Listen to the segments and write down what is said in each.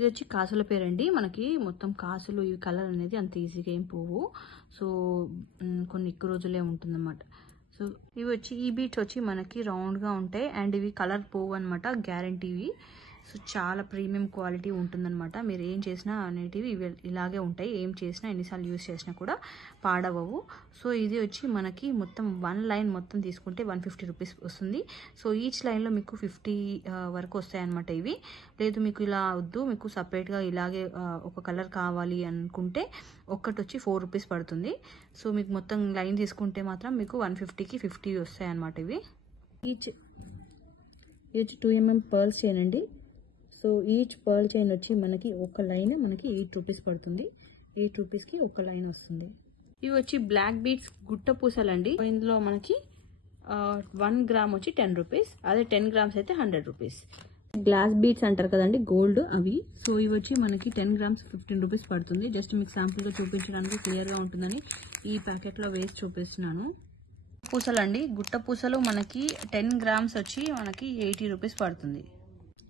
ఇది వచ్చి కాసుల పేరండి. మనకి మొత్తం కాసులు ఈ కలర్ అనేది అంత ఈజీగా ఏం పోవు. సో కొన్ని ఎక్కువ రోజులే ఉంటుందన్నమాట. సో ఇవి వచ్చి ఈ బీట్స్ వచ్చి మనకి రౌండ్గా ఉంటాయి అండ్ ఇవి కలర్ పోవు అనమాట, గ్యారంటీవి. సో చాలా ప్రీమియం క్వాలిటీ ఉంటుందన్నమాట. మీరు ఏం చేసినా అనేటివి ఇవి ఇలాగే ఉంటాయి. ఏం చేసినా ఎన్నిసార్లు యూస్ చేసినా కూడా పాడవవు. సో ఇది వచ్చి మనకి మొత్తం 1 లైన్ మొత్తం తీసుకుంటే 150 రూపీస్ వస్తుంది. సో ఈచ్ లైన్లో మీకు 50 వరకు వస్తాయి అనమాట ఇవి. లేదు మీకు ఇలా వద్దు, మీకు సపరేట్గా ఇలాగే ఒక కలర్ కావాలి అనుకుంటే ఒక్కటి వచ్చి 4 రూపీస్ పడుతుంది. సో మీకు మొత్తం లైన్ తీసుకుంటే మాత్రం మీకు 150కి 50 వస్తాయి అనమాట ఇవి. ఇది వచ్చి 2 mm పర్ల్స్ చైన్ అండి. సో ఈచ్ పర్ల్ చైన్ వచ్చి మనకి ఒక లైన్ మనకి 8 రూపీస్ పడుతుంది. 8 రూపీస్కి ఒక లైన్ వస్తుంది. ఇవి వచ్చి బ్లాక్ బీడ్స్ గుట్ట పూసలండి. ఇందులో మనకి 1 గ్రామ్ వచ్చి 10 రూపీస్, అదే 10 గ్రామ్స్ అయితే 100 రూపీస్. గ్లాస్ బీడ్స్ అంటారు కదండి, గోల్డ్ అవి. సో ఇవి వచ్చి మనకి 10 గ్రామ్స్ 15 రూపీస్ పడుతుంది. జస్ట్ మీకు శాంపుల్గా చూపించడానికి క్లియర్గా ఉంటుందని ఈ ప్యాకెట్లో వేసి చూపిస్తున్నాను. పూసలు అండి, గుట్ట పూసలు మనకి 10 గ్రామ్స్ వచ్చి మనకి 80 రూపీస్ పడుతుంది.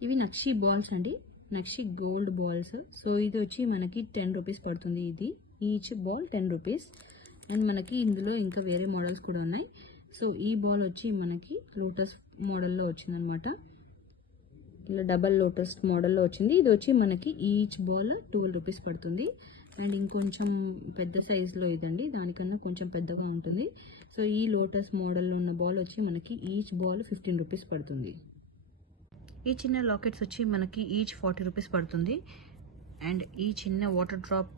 ఇవి నక్షి బాల్స్ అండి, నక్షి గోల్డ్ బాల్స్. సో ఇది వచ్చి మనకి 10 రూపీస్ పడుతుంది. ఇది ఈచ్ బాల్ 10 రూపీస్. అండ్ మనకి ఇందులో ఇంకా వేరే మోడల్స్ కూడా ఉన్నాయి. సో ఈ బాల్ వచ్చి మనకి లోటస్ మోడల్లో వచ్చిందనమాట. ఇలా డబల్ లోటస్ మోడల్లో వచ్చింది. ఇది వచ్చి మనకి ఈచ్ బాల్ 12 రూపీస్ పడుతుంది. అండ్ ఇంకొంచెం పెద్ద సైజులో ఇదండి, దానికన్నా కొంచెం పెద్దగా ఉంటుంది. సో ఈ లోటస్ మోడల్లో ఉన్న బాల్ వచ్చి మనకి ఈచ్ బాల్ 15 రూపీస్ పడుతుంది. ఈ చిన్న లాకెట్స్ వచ్చి మనకి ఈచ్ 40 రూపీస్ పడుతుంది. అండ్ ఈ చిన్న వాటర్ డ్రాప్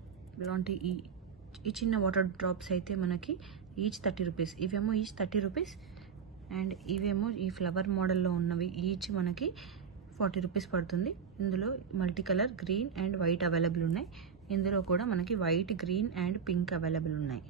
లాంటి ఈ చిన్న వాటర్ డ్రాప్స్ అయితే మనకి ఈచ్ 30 రూపీస్. ఇవేమో ఈచ్ 30 రూపీస్. అండ్ ఇవేమో ఈ ఫ్లవర్ మోడల్లో ఉన్నవి ఈచ్ మనకి 40 రూపీస్ పడుతుంది. ఇందులో multi colour green and white available ఉన్నాయి. ఇందులో కూడా మనకి white, green and pink available ఉన్నాయి.